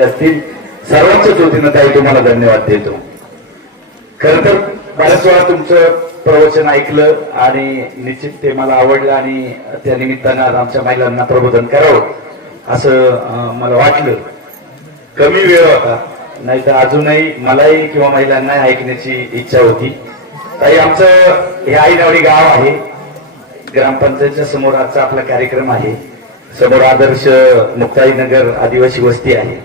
असतील सर्वांच्याच वतीनं ताई तुम्हाला धन्यवाद देतो। खरं तर बऱ्याच वेळा तुमचं प्रवचन ऐकलं आणि निश्चित ते मला आवडलं आणि त्या निमित्तानं आज आमच्या महिलांना प्रबोधन करावं असं मला वाटलं। कमी वेळ होता, नाही तर अजूनही मलाही किंवा महिलांना ऐकण्याची इच्छा होती। ताई आमचं हे आईनवडी गाव आहे, ग्रामपंचायतच्या समोर आजचा आपला कार्यक्रम आहे। समोर आदर्श मुक्ताईनगर आदिवासी वस्ती आहे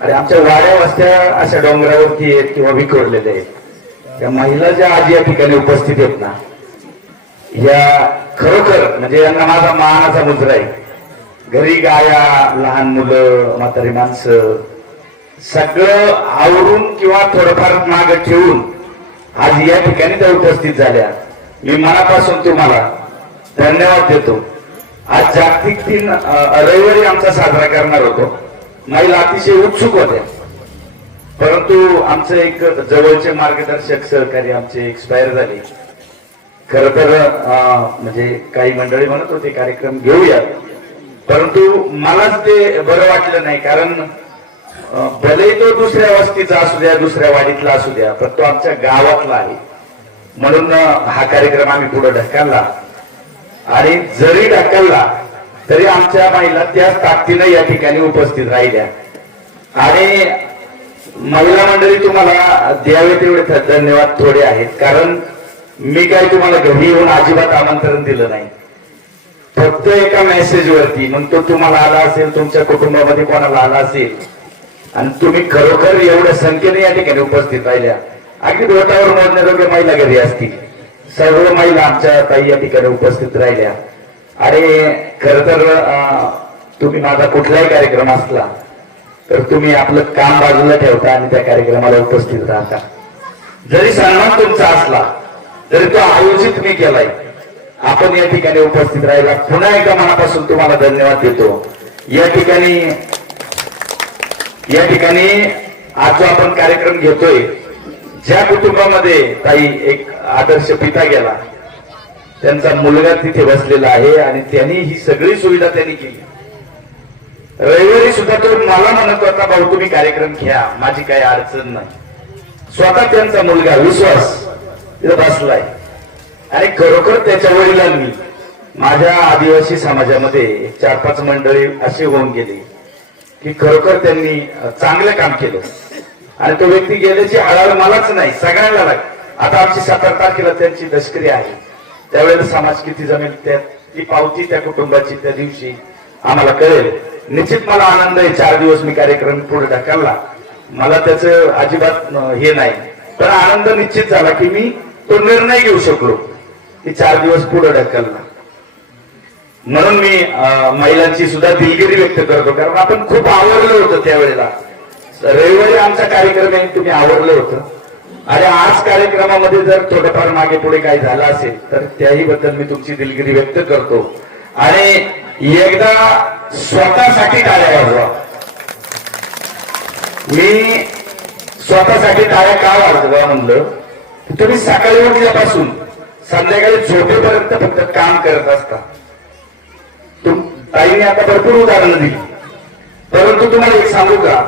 आणि आमच्या वाड्या वस्त्या अशा डोंगरावरती आहेत किंवा विखुरलेल्या आहेत। त्या महिला ज्या आज या ठिकाणी उपस्थित आहेत ना, या खरोखर म्हणजे यांना माझा मानाचा मुजरा आहे। घरी गाया, लहान मुलं, म्हातारी माणसं सगळं आवरून किंवा थोडंफार मागे ठेवून आज या ठिकाणी त्या उपस्थित झाल्या। मी मनापासून तुम्हाला धन्यवाद देतो। आज जागतिक दिन रविवारी आमचा साजरा करणार होतो, महिला अतिशय उत्सुक होत्या, परंतु आमचे एक जवळचे मार्गदर्शक सहकारी आमचे एक्सपायर झाले। खर तर म्हणजे काही मंडळी म्हणत होते कार्यक्रम घेऊया, परंतु मलाच ते बरं वाटलं नाही, कारण भले तो दुसऱ्या वस्तीचा असू द्या, दुसऱ्या वाडीतला असू द्या, पण तो आमच्या गावातला आहे, म्हणून हा कार्यक्रम आम्ही पुढे ढकलला। आणि जरी ढकलला तरी आमच्या महिला त्याच ताकदीने या ठिकाणी उपस्थित राहिल्या। आणि महिला मंडळी तुम्हाला द्यावे तेवढे धन्यवाद थोडे आहेत, कारण मी काय तुम्हाला घरी येऊन अजिबात आमंत्रण दिलं नाही, फक्त एका मेसेज वरती मग तो तुम्हाला आला असेल, तुमच्या कुटुंबामध्ये कोणाला आला असेल आणि तुम्ही खरोखर एवढ्या संख्येने या ठिकाणी उपस्थित राहिल्या। अगदी बोटावर मोजण्याजोग्या महिला घरी असतील, सर्व महिला आमच्या ताई या ठिकाणी उपस्थित राहिल्या। आणि खर तर तुम्ही माझा कुठलाही कार्यक्रम असला तर तुम्ही आपलं काम बाजूला ठेवता आणि त्या कार्यक्रमाला उपस्थित राहता। जरी सन्मान तुमचा असला तरी तो आयोजित मी केलाय, आपण या ठिकाणी उपस्थित राहिला, पुन्हा एकदा मनापासून तुम्हाला धन्यवाद देतो। या ठिकाणी आज जो आपण कार्यक्रम घेतोय, ज्या कुटुंबामध्ये ताई एक आदर्श पिता गेला, त्यांचा मुलगा तिथे बसलेला आहे आणि त्यांनी ही सगळी सुविधा त्यांनी केली। रविवारी सुद्धा तो मला म्हणत होता, भाऊ तुम्ही कार्यक्रम घ्या, माझी काही अडचण नाही। स्वतः त्यांचा मुलगा विश्वास तिथे बसलाय आणि खरोखर त्याच्या वडिलांनी माझ्या आदिवासी समाजामध्ये 4-5 मंडळी असे होऊन गेले की खरोखर त्यांनी चांगलं काम केलं आणि तो व्यक्ती गेल्याची हळहळ मलाच नाही, सगळ्यांना लागली। आता आमची 17 तारखेला त्यांची दशकरी आहे, त्यावेळेला समाज किती जमेल ती पावती त्या कुटुंबाची त्या दिवशी आम्हाला कळेल। निश्चित मला आनंद आहे, 4 दिवस मी कार्यक्रम पुढे ढकलला, मला त्याचं अजिबात हे नाही, पण आनंद निश्चित झाला की मी तो निर्णय घेऊ शकलो की 4 दिवस पुढे ढकलला। म्हणून मी महिलांची सुद्धा दिलगिरी व्यक्त करतो, कारण आपण खूप आवडलं होतं त्यावेळेला। रविवारी आमचा कार्यक्रम आहे, तुम्ही आवडलं होतं आणि आज कार्यक्रमामध्ये जर थोडंफार मागे पुढे काही झालं असेल तर त्याही बद्दल मी तुमची दिलगिरी व्यक्त करतो। आणि एकदा स्वतःसाठी टाळ्या वाजवा। मी स्वतःसाठी टाळ्या का वाजवा म्हणलं, तुम्ही सकाळी उठल्यापासून संध्याकाळी झोपेपर्यंत फक्त काम करत असता। ताईने आता भरपूर उदाहरणं दिली, परंतु तुम्हाला एक सांगू का,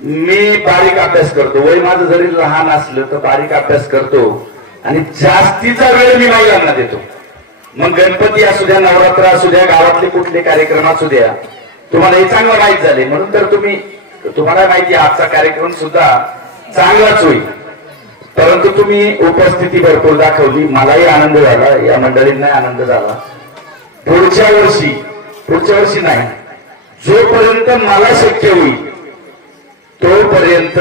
मी बारीक अभ्यास करतो, वय माझं जरी लहान असलं तर बारीक अभ्यास करतो आणि जास्तीचा वेळ मी महिलांना देतो। मग गणपती असू द्या, नवरात्र असू द्या, गावातले कुठले कार्यक्रम असू द्या, तुम्हाला हे चांगलं माहीत झाले म्हणून तर तुम्हाला माहिती आजचा कार्यक्रम सुद्धा चांगलाच होईल, परंतु तुम्ही उपस्थिती भरपूर दाखवली, मलाही आनंद झाला, या मंडळींनाही आनंद झाला। पुढच्या वर्षी नाही, जोपर्यंत मला शक्य होईल तोपर्यंत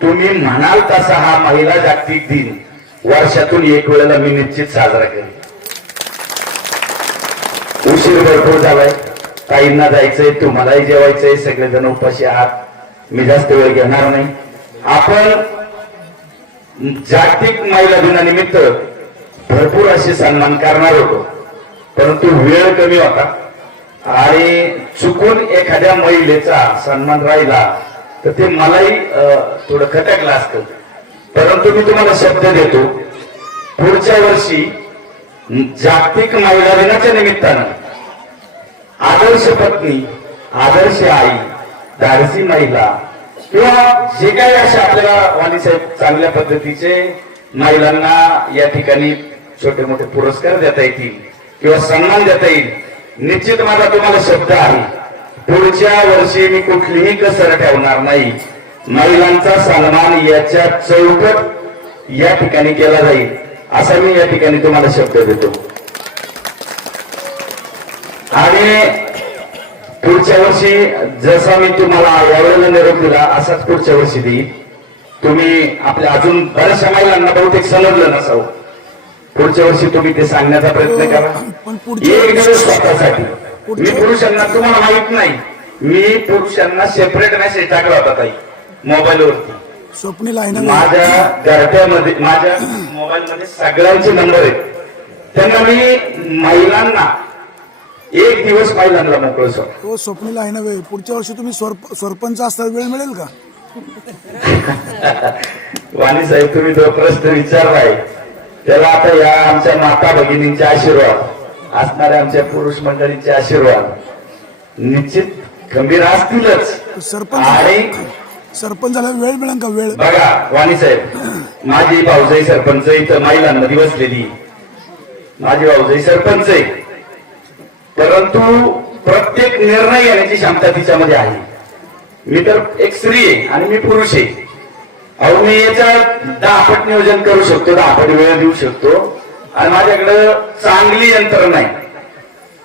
तुम्ही म्हणाल तसा हा महिला जागतिक दिन वर्षातून एक वेळेला मी निश्चित साजरा करेन। उशीर भरपूर झालाय, ताईंना जायचंय, तुम्हालाही जेवायचंय, सगळेजण उपाशी आहात, मी जास्त वेळ घेणार नाही। आपण जागतिक महिला दिनानिमित्त भरपूर असे सन्मान करणार होतो, परंतु वेळ कमी होता आणि चुकून एखाद्या महिलेचा सन्मान राहिला तर ते मलाही थोडं खटकलं असतं, परंतु मी तुम्हाला शब्द देतो, पुढच्या वर्षी जागतिक महिला दिनाच्या निमित्तानं आदर्श पत्नी, आदर्श आई धाडसी महिला किंवा जे काही असे आपल्याला वाणी साहेब चांगल्या पद्धतीचे महिलांना या ठिकाणी छोटे मोठे पुरस्कार देता येतील किंवा सन्मान देता येईल, निश्चित माझा तुम्हाला शब्द आहे, पुढच्या वर्षी मी कुठलीही कसर ठेवणार नाही. महिलांचा सन्मान याच्या चौकट या ठिकाणी केला जाईल असा मी या ठिकाणी तुम्हाला शब्द देतो. आणि पुढच्या वर्षी जसा मी तुम्हाला यावेळेला निरोप दिला असाच पुढच्या वर्षी देईल. तुम्ही आपल्या अजून बऱ्याचशा महिलांना बहुतेक समजलं नसावं, पुढच्या वर्षी तुम्ही ते सांगण्याचा प्रयत्न करा. एक दिवस स्वतःसाठी मी पुरुषांना, तुम्हाला माहित नाही, मी पुरुषांना सेपरेट मेसेज टाकला होता ताई मोबाईलवरती. स्वप्नील आहे ना माझ्या घरट्यामध्ये, माझ्या मोबाईलमध्ये सगळ्यांचे नंबर आहेत. त्यांना मी महिलांना एक दिवस महिलांना मोकळ सोड. तो स्वप्नील आहे ना वे, पुढच्या वर्षी तुम्ही सरपंच असताना वेळ मिळेल का? वाणी साहेब तुम्ही जो प्रश्न विचारलाय त्याला आता या आमच्या माता भगिनींचे आशीर्वाद, असणाऱ्या आमच्या पुरुष मंडळींचे आशीर्वाद निश्चित खंबीर असतीलच. आणि सरपंच झाला वेळ मिळेल का? वेळ बघा वाणी साहेब, माझी भाऊजाई सरपंच इथं महिलांमध्ये बसलेली, माझी भाऊजाई सरपंच आहे, परंतु प्रत्येक निर्णय घेण्याची क्षमता तिच्यामध्ये आहे. मी तर एक स्त्री आहे आणि मी पुरुष आहे. अहो मी याच्या 10 पट नियोजन करू शकतो, 10 पट वेळ देऊ शकतो आणि माझ्याकडं चांगली यंत्रणा आहे.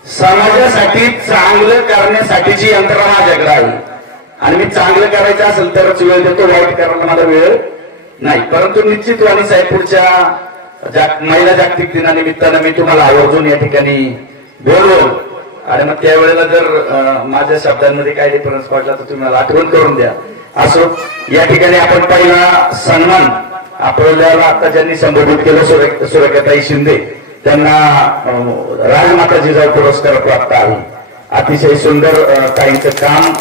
समाजासाठी चांगलं करण्यासाठीची यंत्रणा माझ्याकडे आहे आणि मी चांगलं करायचं असेल तरच वेळ देतो, वाईट करायला मला वेळ नाही. परंतु निश्चित वाणी साहेब पुढच्या महिला जागतिक दिनानिमित्तानं मी तुम्हाला आवर्जून या ठिकाणी बोलवून आणि मग त्यावेळेला जर माझ्या शब्दांमध्ये काही डिफरन्स पडला तर तुम्ही मला आठवण करून द्या. असो, या ठिकाणी आपण पहिला सन्मान आपल्याला आता ज्यांनी संबोधित केलं सुरेखाताई शिंदे, त्यांना राजमाता जिजाऊ पुरस्कार प्राप्त आहे. अतिशय सुंदर ताईंचं काम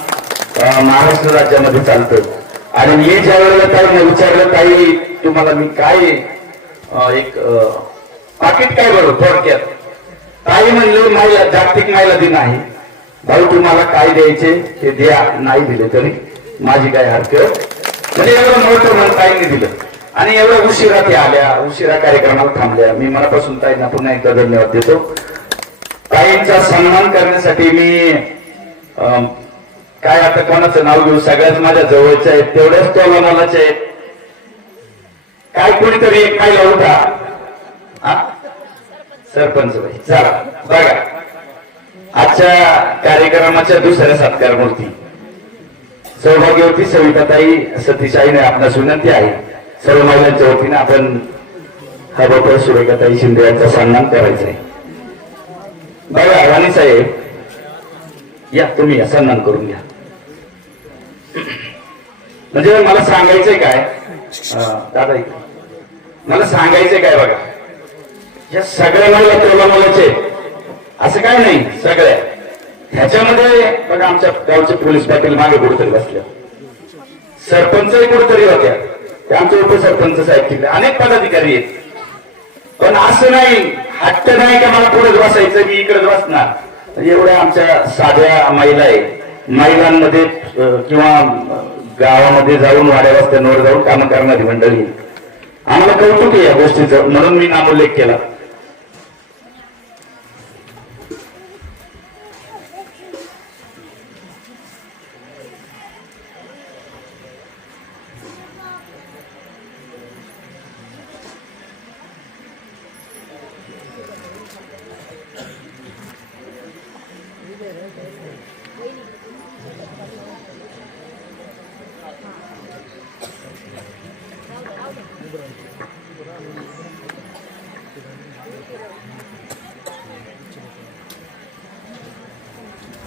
महाराष्ट्र राज्यामध्ये चालतं. आणि मी ज्या वेळेला ताईंना विचारलं, ताई तुम्हाला मी काय एक पाकिट काय बरं थोडक्यात, ताई म्हणले महिला जागतिक महिला दिन आहे, भाऊ तुम्हाला काय द्यायचे ते द्या, नाही दिले तरी माझी काय हरकत. म्हणजे एवढं मोठं मन ताईंनी दिलं आणि एवढं उशिरा ते आल्या, उशिरा कार्यक्रमाला थांबल्या. मी मनापासून ताईंना पुन्हा एकदा धन्यवाद देतो. ताईंचा सन्मान करण्यासाठी मी काय आता कोणाचं नाव घेऊ, सगळ्याच माझ्या जवळच्या आहेत, तेवढ्याच तोला मोलाच्या आहेत. काय कोणीतरी एक महिला होता, सरपंच बाई. चला बघा, आजच्या कार्यक्रमाच्या दुसऱ्या सत्कार मूर्ती सौभाग्यवती सविताताई सतीशाईने आपणास विनंती आहे, सर्व महिलांच्या वतीने आपण हा डॉक्टर सुरेखाताई शिंदे यांचा सन्मान करायचा आहे. बघा राणी साहेब, या तुम्ही या सन्मान करून घ्या. म्हणजे मला सांगायचंय काय दादा, मला सांगायचंय काय, बघा या सगळ्या महिला तोला मोलाचे असं काय नाही, सगळ्या ह्याच्यामध्ये बघा आमच्या गावचे पोलीस पाटील मागे कुठेतरी बसल्या, सरपंचही कुठेतरी होत्या, ते आमचे उपसरपंच साहेब तिकडे अनेक पदाधिकारी आहेत. पण असं नाही, हट्ट नाही का मला पुढेच बसायचं, मी इकडेच बसणार. एवढ्या आमच्या साध्या महिला आहेत, महिलांमध्ये किंवा गावामध्ये जाऊन वाड्या वस्त्यांवर जाऊन कामं करणारी मंडळी, आम्हाला कौतुक आहे या गोष्टीचं, म्हणून मी नामोल्लेख केला.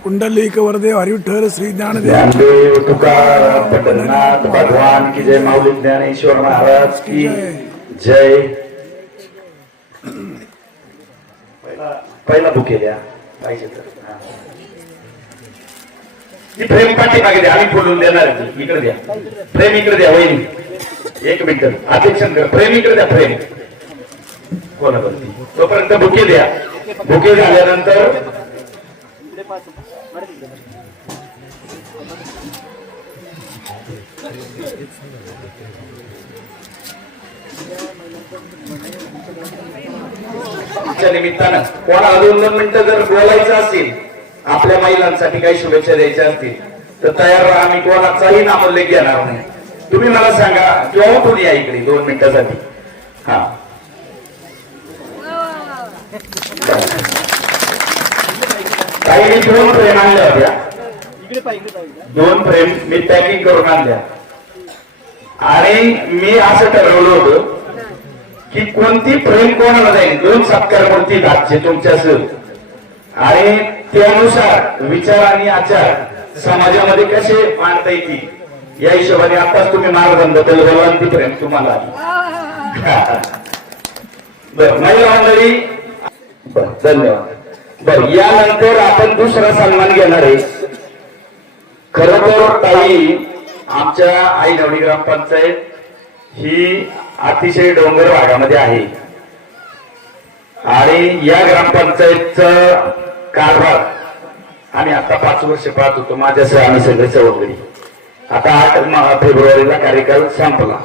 कुंडलिक वरदेव हरिविठ्ठल श्री ज्ञानदेव ज्ञानदेव तुकाराम पंढरनाथ भगवान की जय, माऊली ज्ञानेश्वर महाराज की जय. पहिला बुके द्या पाहिजे तर, ती फ्रेम पाठीमागे द्या, आम्ही बोलून देणार आहे. इकडे द्या फ्रेम, इकडे द्या वहिनी, एक मिनिट अध्यक्षांक फ्रेम इकडे द्या, फ्रेम कोणावरती, तोपर्यंत बुके द्या. बुके झाल्यानंतर च्या निमित्तानं कोणाला 2-2 मिनिटं जर बोलायचं असेल, आपल्या महिलांसाठी काही शुभेच्छा द्यायच्या असतील तर तयार राहा. आम्ही कोणाचाही नामोल्लेख घेणार नाही. तुम्ही मला सांगा किंवा उठून या इकडे 2 मिनिटासाठी. हा, काही मी 2 फ्रेम आणल्या होत्या. 2 फ्रेम मी पॅकिंग करून आणल्या आणि मी असं ठरवलं होतं की कोणती फ्रेम कोणाला जाईल. 2 सत्कार मूर्ती दाखचे तुमच्यासह आणि त्यानुसार विचार आणि आचार समाजामध्ये कसे मांडता येतील या हिशोबाने आताच तुम्ही मार्गदर्शन बोला. ती फ्रेम तुम्हाला बर महिला मंडळी. बर, धन्यवाद. बर, यानंतर आपण दुसरा सन्मान घेणार आहे. खरं तर ताई, आमच्या आईनवडी ग्रामपंचायत ही अतिशय डोंगर भागामध्ये आहे आणि या ग्रामपंचायतचा कारभार आम्ही आता 5 वर्ष पाहत होतो. माझ्यासह आम्ही सगळे सवंगडी. आता 8 फेब्रुवारीला कार्यकाळ संपला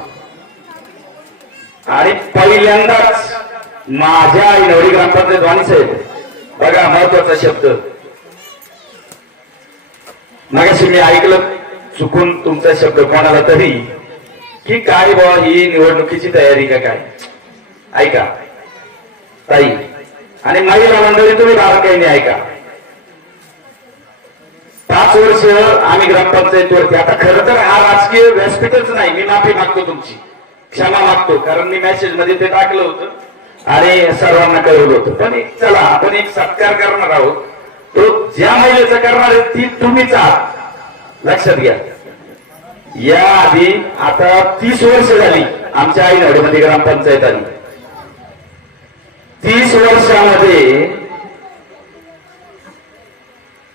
आणि पहिल्यांदाच माझ्या आईनवडी ग्रामपंचायत वाणी साहेब, बघा महत्वाचा शब्द मगाशी मी ऐकलं चुकून तुमचा शब्द कोणाला तरी की काय बा ही निवडणुकीची तयारी का काय. ऐका ताई आणि महिला मंडळी, तुम्ही बारकाईने ऐका. 5 वर्ष आम्ही ग्रामपंचायतीवरती. आता खरं तर हा राजकीय व्यासपीठच नाही. मी माफी मागतो, तुमची क्षमा मागतो, कारण मी मेसेज मध्ये ते टाकलं होतं आणि सर्वांना कळवलं होतं. पण चला, आपण एक सत्कार करणार आहोत. तो ज्या महिलेचा करणार आहे ती तुम्हीच आहात, लक्षात घ्या. या आधी आता 30 वर्ष झाली आमच्या आईनवडीमध्ये ग्रामपंचायत आली. 30 वर्षामध्ये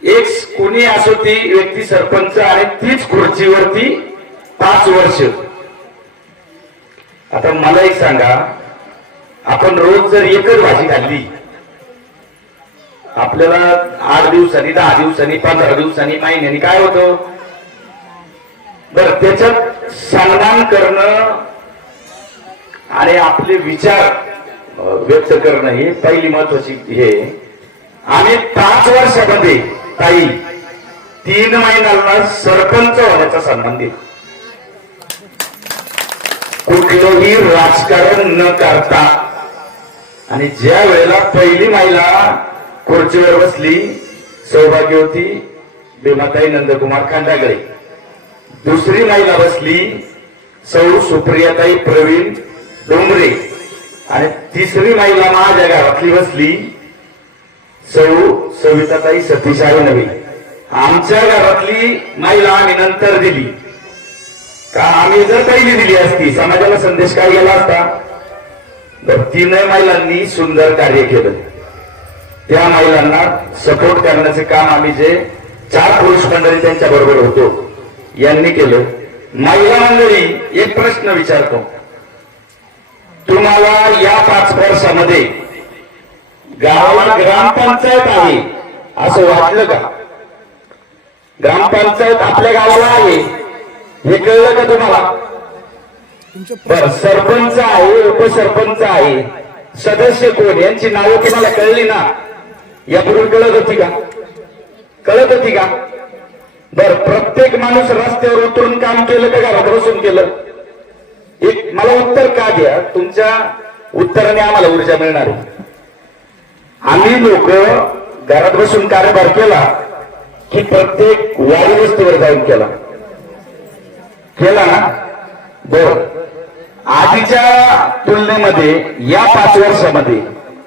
एक कोणी असो ती व्यक्ती सरपंच आणि तीच खुर्चीवरती 5 वर्ष. आता मला एक सांगा, आपण रोज जर एकच भाजी खाल्ली, आपल्याला 8 दिवसांनी, 10 दिवसांनी, 15 दिवसांनी, महिन्यानी काय होतं. बरं, त्याच्यात सन्मान करणं आणि आपले विचार व्यक्त करणं ही पहिली महत्वाची हे. आम्ही 5 वर्षामध्ये ताई 3 महिन्यांना सरपंच होण्याचा सन्मान दिला. कुठलंही राजकारण न करता. आणि ज्या वेळेला पहिली महिला खुर्चीवर बसली, सौभाग्यवती भीमाताई नंदकुमार खंडागळे. दुसरी महिला बसली सौ सुप्रियाताई प्रवीण डोंगरे आणि तिसरी महिला माझ्या घरातली बसली सौ सविताताई सतीश नवी. आमच्या घरातली महिला आम्ही नंतर दिली, का आम्ही जर पहिली दिली असती समाजाला संदेश काय गेला असता. तर 3 महिलांनी सुंदर कार्य केलं. त्या महिलांना सपोर्ट करण्याचे काम आम्ही जे 4 पुरुष मंडळी त्यांच्या बरोबर होतो यांनी केलं. महिला मंडळी, एक प्रश्न विचारतो, तुम्हाला या 5 वर्षामध्ये गावाला ग्रामपंचायत आहे असं वाटलं का? ग्रामपंचायत आपल्या गावाला आहे हे कळलं का तुम्हाला? बर, सरपंच आहे, उपसरपंच आहे, सदस्य कोण यांची नावं तुम्हाला कळली ना? यापूर्वी कळत होती का? कळत होती का? बर, प्रत्येक माणूस रस्त्यावर उतरून काम केलं का घरात बसून केलं? एक मला उत्तर का द्या, तुमच्या उत्तराने आम्हाला ऊर्जा मिळणार आहे. आम्ही लोक घरात बसून कार्यभार केला की प्रत्येक वाडी वस्तीवर जाऊन केला ना? बर, आधीच्या तुलनेमध्ये या 5 वर्षामध्ये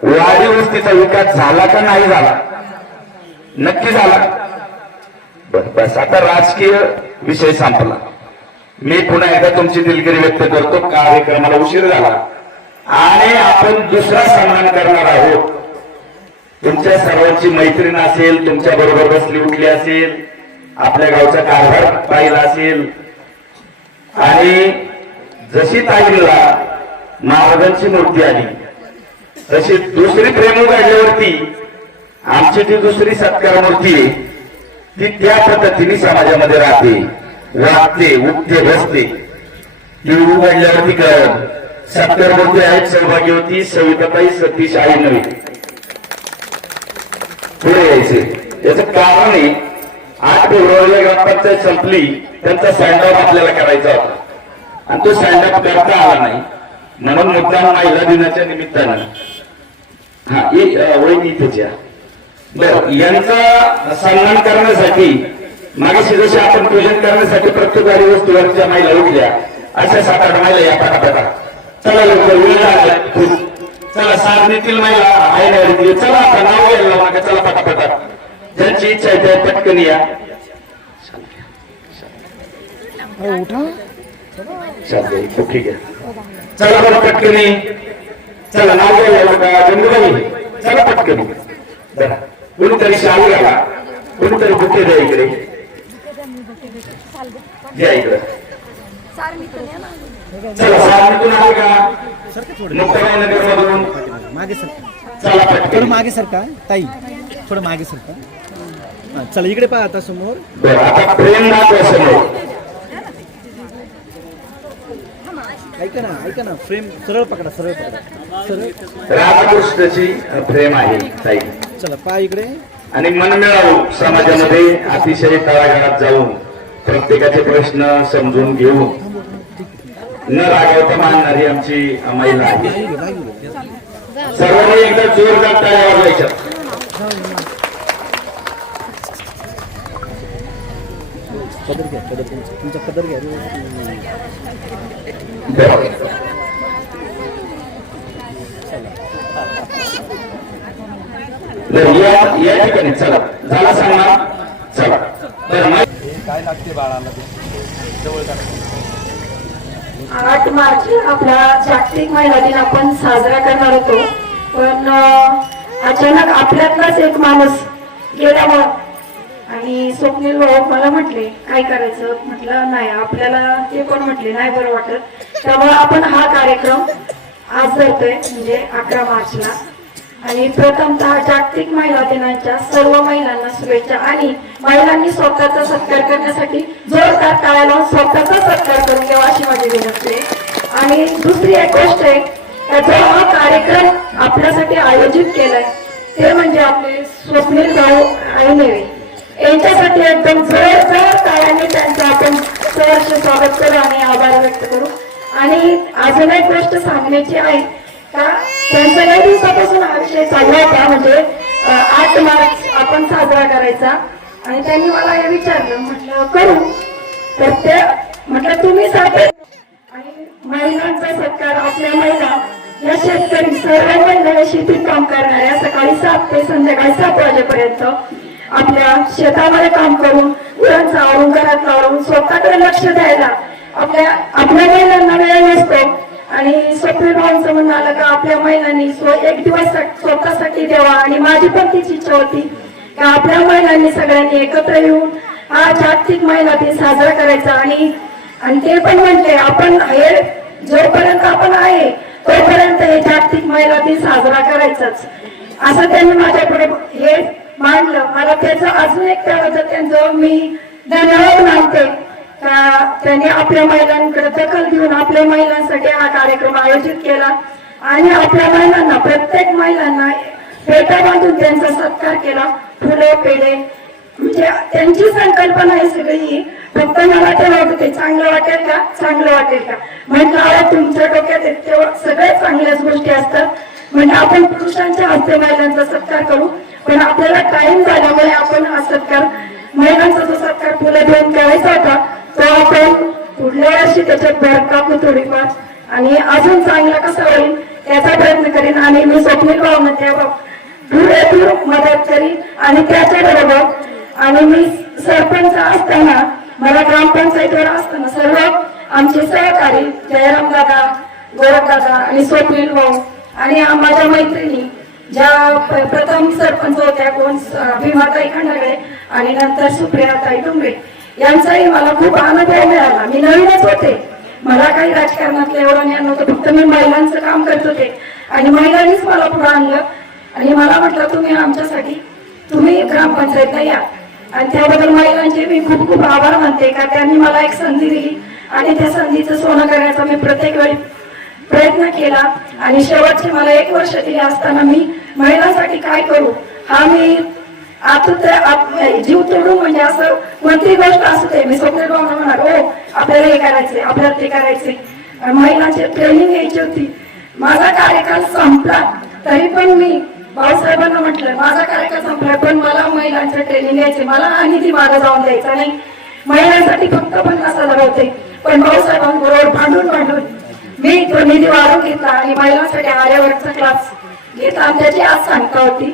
वाडी वस्तीचा विकास झाला का नाही झाला? नक्की झाला. बस, आता राजकीय विषय संपला. मी पुन्हा एकदा तुमची दिलगिरी व्यक्त करतो, कार्यक्रमाला उशीर झाला आणि आपण दुसरा सन्मान करणार आहोत. तुमच्या सर्वांची मैत्रीण असेल, तुमच्या बरोबर बसली उठली असेल, आपल्या गावचा कारभार पाहिला असेल आणि जशी ताईला महाराजांची मूर्ती आली तशी दुसरी प्रेम काढल्यावरती आमची ती दुसरी सत्कार मूर्ती आहे ती त्या पद्धतीने समाजामध्ये राहते. वागते उठते बसते ती उघडल्यावरती कळलं. 70 मूर्ती आहेत. सौभाग्यवती, सविताताई, सतीश, आई नवी. पुढे यायचे. याचं कारण आहे 8 फेब्रुवारीला ग्रामपंचायत संपली, त्यांचा सँडऑफ आपल्याला करायचा होता आणि तो सँडऑफ करता आला नाही. म्हणून मुद्दाम महिला दिनाच्या निमित्तानं वहिनी इथेच्या बरं यांचा सन्मान करण्यासाठी मागाशी जशी आपण पूजन करण्यासाठी प्रत्येक गाडी वस्तूवरच्या महिला उठल्या, अशा 7-8 महिला या पटापटा. चला लवकर वेळ लागला खूप. चला साधनेतील महिला आहे, चला आता नाव घ्यायला मागा, चला पटापटा. ज्यांची इच्छा आहे त्या पटकन या. उठा चालतंय, ठीक आहे. चला बरं पटकनी. चला नाव घ्यायला का जंगूबाई, चला पटकनी. बरं कोणीतरी शाल घ्यावा, कोणीतरी बुके द्या इकडे, द्या इकडे. चला साधनेतून आले का मुक्ताबाई नगरमधून, मागे सर, चला थोडं पटकन. मागे सरका ताई, थोडं मागे सरका. चला इकडे पहा आता समोर. बरं आता प्रेम नाव ऐका ना फ्रेम सरळ पकडा, सरळ रामकृष्णाची प्रेम आहे ताई. चला पहा इकडे. आणि मनमिळावू समाजामध्ये अतिशय तळागाळात जाऊन प्रत्येकाचे प्रश्न समजून घेऊन न रागवता मानणारी आमची महिला आहे. सर्वांनी एकदा जोरदार टाळ्या वाजवायच्या. पदर घ्या, पदर तुमचा पदर घ्या. या ठिकाणी चला झाला सांगणार. चला काय लागते बाळाला 8 मार्च आपला जागतिक महिला दिन आपण साजरा करणार होतो, पण अचानक आपल्यातलाच एक माणूस गेल्यामुळं आणि स्वप्नील भाऊ मला म्हटले काय करायचं, म्हटलं नाही आपल्याला ते पण म्हटले नाही बरं वाटत, त्यामुळे आपण हा कार्यक्रम आज धरतोय म्हणजे 11 मार्चला. आणि प्रथमतः जागतिक महिला दिनाच्या सर्व महिलांना शुभेच्छा. आणि महिलांनी स्वतःचा सत्कार करण्यासाठी जोरदार टाळ्या लावून स्वतःचा सत्कार करून घ्यावा अशी माझी विनंती आहे. आणि दुसरी एक गोष्ट आहे का जो हा कार्यक्रम आपल्यासाठी आयोजित केलाय ते म्हणजे आपले स्वप्नील भाऊ आईनेवे यांच्यासाठी एकदम जोरदार टाळ्यांनी त्यांचं आपण सहर्ष स्वागत करू आणि आभार व्यक्त करू. आणि अजून एक गोष्ट सांगण्याची आहे का त्यांचा काही दिवसापासून हा विषय चालू होता, म्हणजे 8 मार्च आपण साजरा करायचा. आणि त्यांनी मला हे विचारलं, म्हटलं करू, तर ते म्हटलं तुम्ही साधे. आणि महिलांचा सत्कार आपल्या महिला या शेतकरी सर्व महिला या शेतीत काम करणाऱ्या सकाळी 7 ते संध्याकाळी 7 वाजेपर्यंत आपल्या शेतामध्ये काम करून गुरांचा आवरून घरात आवरून स्वतःकडे लक्ष द्यायला आपल्या महिलांना वेळ नसतो. आणि स्वप्नील भाऊंचं म्हणणं आलं का आपल्या महिलांनी एक दिवस स्वतःसाठी द्यावा. आणि माझी पण तीच इच्छा होती का आपल्या महिलांनी सगळ्यांनी एकत्र येऊन हा जागतिक महिला दिन साजरा करायचा. आणि ते पण म्हटले आपण हे जोपर्यंत आपण आहे तोपर्यंत हे जागतिक महिला दिन साजरा करायचाच असं त्यांनी माझ्याकडे हे मांडलं. मला त्याचं अजून एक त्याबद्दल त्यांचं मी धन्यवाद मानते का त्यांनी आपल्या महिलांकडे दखल घेऊन आपल्या महिलांसाठी हा कार्यक्रम आयोजित केला. आणि आपल्या महिलांना प्रत्येक महिलांना पेटा बांधून त्यांचा सत्कार केला. फुले पेढे म्हणजे त्यांची संकल्पना आहे सगळी. फक्त मला ते वाटत ते चांगलं वाटेल का, चांगलं वाटेल का, म्हटलं तुमच्या डोक्यात तेव्हा सगळ्या चांगल्याच गोष्टी असतात. म्हणजे आपण पुरुषांच्या हस्ते महिलांचा सत्कार करू, पण आपल्याला टाइम झाल्यामुळे आपण हा सत्कार महिलांचा जो सत्कार फुलं देऊन करायचा होता तो आपण पुढल्या वर्षी त्याच्यात भर टाकू थोडीफार आणि अजून चांगला कसा होईल त्याचा प्रयत्न करीन. आणि मी स्वप्नील भावना त्या मदत करीन. आणि त्याच्याबरोबर आणि मी सरपंच असताना मला ग्रामपंचायतीवर असताना सर्व आमचे सहकारी जयराम दादा, गोरख दादा आणि स्वप्नील भाऊ आणि माझ्या मैत्रिणी ज्या प्रथम सरपंच होत्या कोण भीमाताई खंडागळे आणि नंतर सुप्रियाताई डुंबे यांचाही मला खूप अनुभव मिळाला. मी नवीनच होते, मला काही राजकारणातलं एवढं ज्ञान नव्हतं, फक्त मी महिलांचं काम करत होते आणि महिलांनीच मला पुढे आणलं आणि मला म्हटलं तुम्ही आमच्यासाठी तुम्ही ग्रामपंचायतला या. आणि त्याबद्दल महिलांचे मी खूप खूप आभार मानते का त्यांनी मला एक संधी दिली आणि त्या संधीचं सोनं करण्याचा मी प्रत्येक वेळी प्रयत्न केला आणि शेवटचे मला 1 वर्ष दिले असताना मी महिलांसाठी काय करू हा मी जीव तोडून म्हणजे असं कोणतीही गोष्ट असू दे मी स्वप्न म्हणणार हो आपल्याला हे करायचंय आपल्याला ते करायचंय. महिलांची ट्रेनिंग घ्यायची होती. माझा कार्यकाल संपला तरी पण मी भाऊसाहेबांना म्हटलं माझा कार्यकाल संपला पण मला महिलांचं ट्रेनिंग घ्यायचे मला निधी मागं जाऊन द्यायचा नाही. महिलांसाठी फक्त 50,000 होते पण भाऊसाहेबांबरोबर भांडून मी तो निधी वाढवून घेतला आणि महिलांसाठी आर्यावर्तचा क्लास घेतला आणि त्याची आज सांगता होती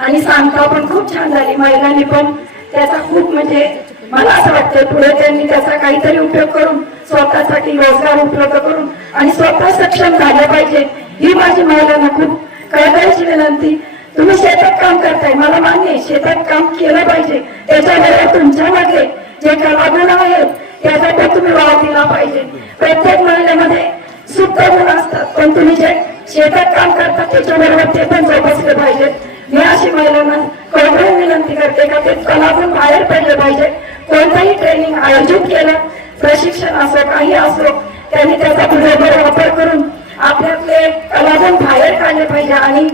आणि सांगता पण खूप छान झाली. महिलांनी पण त्याचा खूप म्हणजे मला असं वाटतं पुढे त्यांनी त्याचा काहीतरी उपयोग करून स्वतःसाठी रोजगार उपलब्ध करून आणि स्वतः सक्षम झालं पाहिजे ही माझी महिलांना खूप कळकळीची विनंती. तुम्ही शेतात काम करताय मला मान्य आहे शेतात काम केलं पाहिजे त्याच्याबरोबर तुमच्यामध्ये जे कलागुण आहेत त्याचा तुम्ही वाव दिला पाहिजे. प्रत्येक महिलेमध्ये सुप्त गुण असतात पण तुम्ही जे शेतात काम करतात त्याच्याबरोबर ते पण जोपासले पाहिजे. मी अशी महिलांना कळकळून विनंती करते का ते कलागुण बाहेर पडले पाहिजे. कोणताही ट्रेनिंग आयोजित केलं प्रशिक्षण असो काही असो त्यांनी त्याचा बरोबर वापर करून आपल्यातले कलागुण बाहेर काढले पाहिजे आणि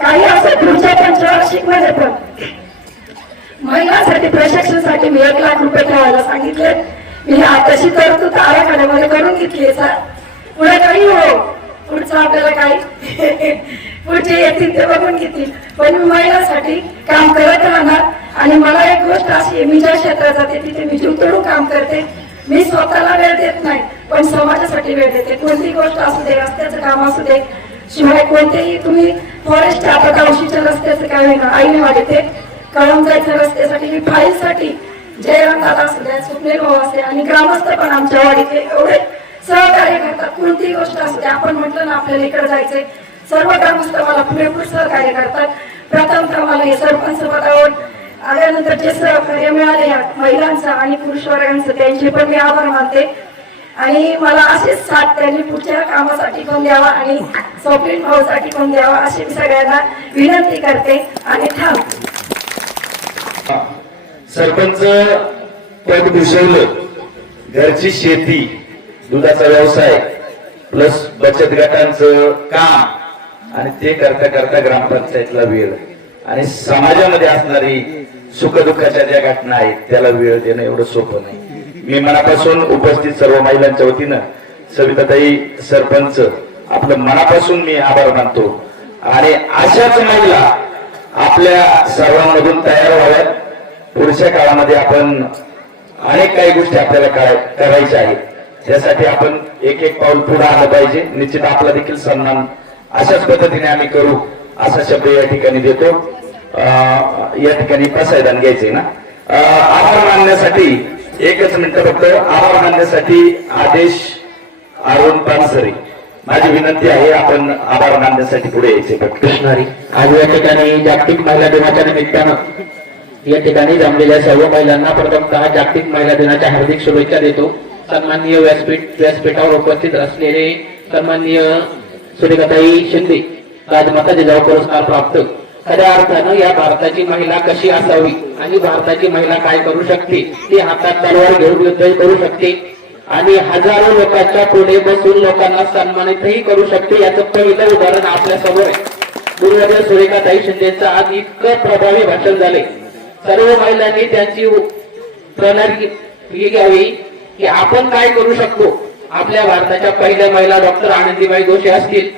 काही असं पुढच्या पंचवार्षिकमध्ये पण महिलांसाठी प्रशिक्षणासाठी मी 1 लाख रुपये ठेवायला सांगितले. मी आताशी तरतूद आराखड्यामध्ये करून घेतली सर. पुढे काही हो पुढचं आपल्याला काही पुढचे येतील ते बघून घेतील पण मी महिलांसाठी काम करत राहणार. आणि मला एक गोष्ट अशी आहे मी ज्या क्षेत्रात जाते तिथे मी जीव तोडून काम करते. मी स्वतःला वेळ देत नाही पण समाजासाठी वेळ देते. कोणतीही गोष्ट असू दे रस्त्याचं काम असू दे शिवाय कोणतेही तुम्ही फॉरेस्ट आता गावशीच्या रस्त्याचं काय होईना आईने वाढते कळून जायचं रस्त्यासाठी मी फाईलसाठी जयरामदादा असू द्या स्वप्नील भाऊ असते आणि ग्रामस्थ पण आमच्या वाडीतले एवढे सहकार्य करतात. कोणतीही गोष्ट असू द्या आपण म्हटलं ना आपल्याला इकडे जायचंय सर्व ग्रामस्थ मला पुरेपूर सहकार्य करतात. प्रथमतः मला हे सरपंच पदावर आल्यानंतर जे सहकार्य मिळाले या महिलांचं आणि पुरुष वर्गांचं त्यांचे पण मी आभार मानते आणि मला असेच साथ त्यांनी पुढच्या कामासाठी पण द्यावा आणि स्वप्नील भाऊसाठी पण द्यावा अशी मी सगळ्यांना विनंती करते आणि सरपंच पद भूषवलं घरची शेती दुधाचा व्यवसाय प्लस बचत गटांचं काम आणि ते करता करता ग्रामपंचायतला वेळ आणि समाजामध्ये असणारी सुखदुःखाच्या ज्या घटना आहेत त्याला वेळ देणं एवढं सोपं नाही. मी मनापासून उपस्थित सर्व महिलांच्या वतीनं सविताताई सरपंच आपलं मनापासून मी आभार मानतो आणि अशाच महिला आपल्या सर्वांमधून तयार व्हाव्यात. पुढच्या काळामध्ये आपण अनेक काही गोष्टी आपल्याला करायच्या आहेत त्यासाठी आपण एक पाऊल पुढे आलं पाहिजे. निश्चित आपला देखील सन्मान अशाच पद्धतीने आम्ही करू असा शब्द या ठिकाणी देतो. या ठिकाणी पसायदान घ्यायचंय ना. आभार मानण्यासाठी 1च मिनिट फक्त आभार मानण्यासाठी आदेश अरुण पानसरे माझी विनंती आहे आपण आभार मानण्यासाठी पुढे यायचे. कृष्णारी आज या ठिकाणी जागतिक महिला दिनाच्या निमित्तानं या ठिकाणी जमलेल्या सर्व महिलांना प्रथमतः जागतिक महिला दिनाच्या हार्दिक शुभेच्छा देतो. सन्माननीय व्यासपीठावर उपस्थित असलेले सन्माननीय सुरेखाताई शिंदे राजमाता जिजाऊ पुरस्कार प्राप्त. खऱ्या अर्थानं या भारताची महिला कशी असावी आणि भारताची महिला काय करू शकते ती हातात तलवार घेऊन युद्ध करू शकते आणि हजारो लोकांच्या पुढे बसून लोकांना सन्मानितही करू शकते. याचं पहिलं उदाहरण आपल्या समोर आहे. गुरुवर्य सुरेखाताई शिंदेचं आज इतकं प्रभावी भाषण झाले. सर्व महिलांनी त्यांची प्रणाली घ्यावी की आपण काय करू शकतो. आपल्या भारताच्या पहिल्या महिला डॉक्टर आनंदीबाई जोशी असतील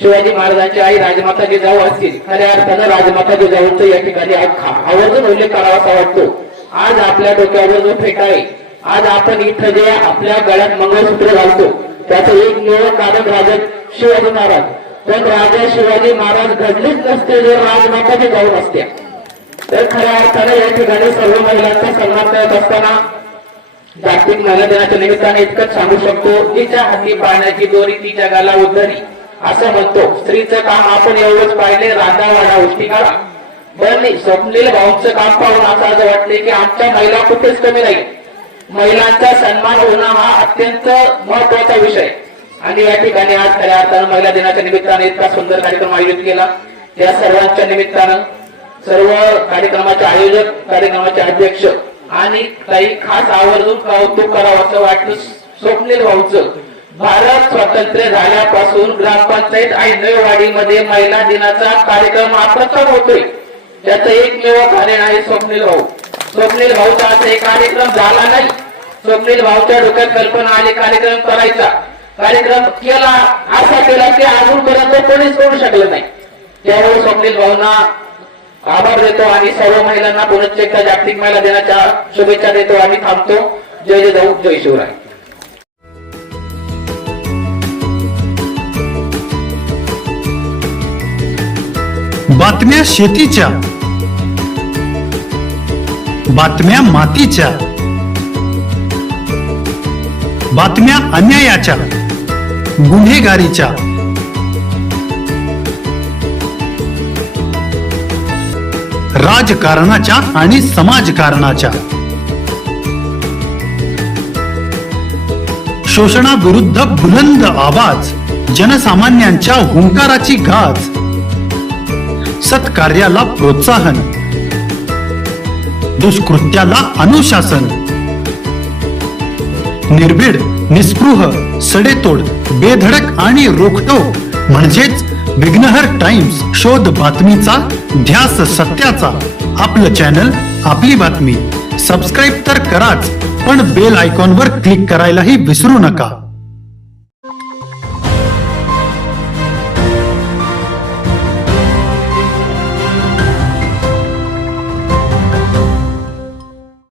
शिवाजी महाराजांची आई राजमाता जिजाऊ असतील. खऱ्या अर्थानं राजमाता जिजाऊंचं या ठिकाणी आवर्जून उल्लेख करावासा वाटतो. आज आपल्या डोक्यावर जो फेटा आहे आज आपण इथं जे आपल्या गळ्यात मंगळसूत्र घालतो त्याचं एक निवड कारण राजा शिवाजी महाराज. पण राजा शिवाजी महाराज घडलेच नसते जर राजमाता जिजाऊ नसत्या. तर खऱ्या अर्थानं या ठिकाणी सर्व महिलांचा सन्मान करत असताना जागतिक महिला दिनाच्या निमित्ताने इतकंच सांगू शकतो तिच्या हाती पाळण्याची दोरी ती जगाला उद्धरी असं म्हणतो. स्त्रीचं काम आपण एवढंच पाहिले राधा वाडा उष्टी काढा. पण स्वप्नील भाऊंचं काम पाहून असं आज वाटले की आमच्या महिला कुठेच कमी नाही. महिलांचा सन्मान होणं हा अत्यंत महत्वाचा विषय आणि या ठिकाणी आज खऱ्या अर्थानं महिला दिनाच्या निमित्ताने इतका सुंदर कार्यक्रम आयोजित केला. त्या सर्वांच्या निमित्तानं सर्व कार्यक्रमाचे आयोजक, कार्यक्रमाचे अध्यक्ष आणि काही खास आवर्जून कौतुक करावं असं वाटतं स्वप्नील भाऊचं. भारत स्वातंत्र्य झाल्यापासून ग्रामपंचायत ऐनवेवाडीमध्ये महिला दिनाचा कार्यक्रम अप्रथम होतोय. त्याचं एकमेव कारण आहे स्वप्नील भाऊ. स्वप्नील भाऊचा असा एक कार्यक्रम झाला नाही. स्वप्नील भाऊच्या डोक्यात कल्पना आली कार्यक्रम करायचा. कार्यक्रम केला, असा केला की अजूनपर्यंत कोणीच करू शकलं नाही. त्यामुळे स्वप्नील भाऊंना आभार देतो आणि सर्व महिलांना पुनश्च एकदा जागतिक महिला दिनाच्या शुभेच्छा देतो. आम्ही थांबतो. जय जय जाऊ, जय शिवराय. बातम्या शेतीच्या, बातम्या मातीच्या, बातम्या अन्यायाच्या, गुन्हेगारीच्या, राजकारणाच्या आणि समाजकारणाच्या, शोषणाविरुद्ध बुलंद आवाज, जनसामान्यांच्या हुंकाराची गाज, सत्कार्याला प्रोत्साहन, दुष्कृत्याला अनुशासन, निर्भीड, निस्पृह, सडेतोड, बेधडक आणि रोखटोक म्हणजेच विघ्नहर टाइम्स. शोध बातमीचा, ध्यास सत्याचा. आपलं चॅनल, आपली बातमी. सबस्क्राईब तर कराच, पण बेल आयकॉनवर क्लिक करायलाही विसरू नका.